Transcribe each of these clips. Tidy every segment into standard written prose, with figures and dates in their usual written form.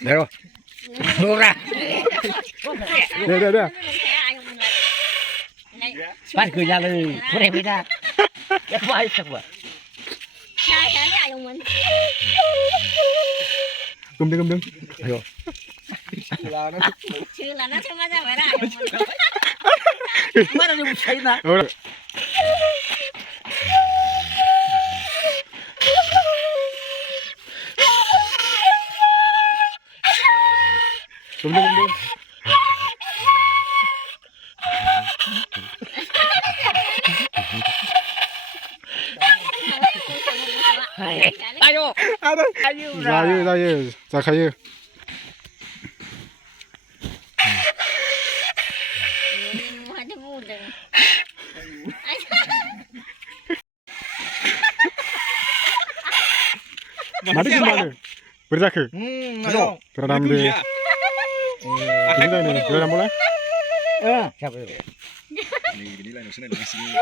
내려. 먹어라. 네. bắt cười raเลยไม่ได้ไม่ได้ยัดไว้สักวัน cầm đừng rồi chứ là nó xem ra phải là mới là dùng xây nè cầm đừng ayo 자유 자 가유 mari gimana berjaga teradam di ini teradam mulai siapa itu ini lah nusinan di sini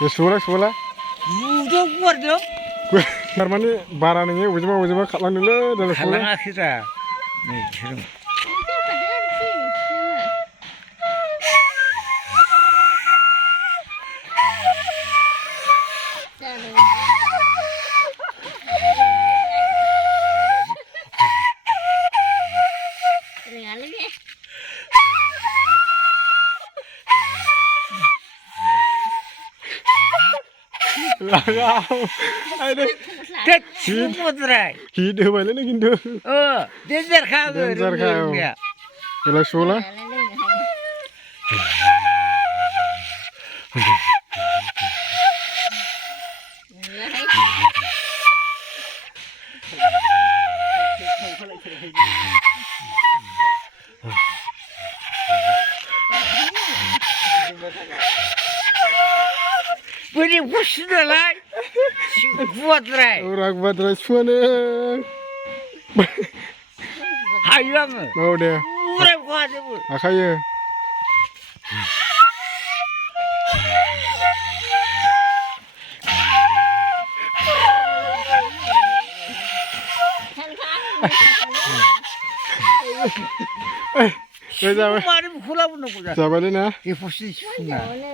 ya suara udah kuat dong Narmani barang ini ujung kalang dulu dalam kalang sekolah. akhirnya nih hirum Ada. semua terai Hidup balik ni kindu. dengar kau Dengar kau. Dalam sekolah. Beri wush dah lah, buat terai. Orang buat semua ni. Ayam, Mau dia. orang buat tu. Akaya. Mari Mari pula pun nak. Coba ni na. Ini posisi mana?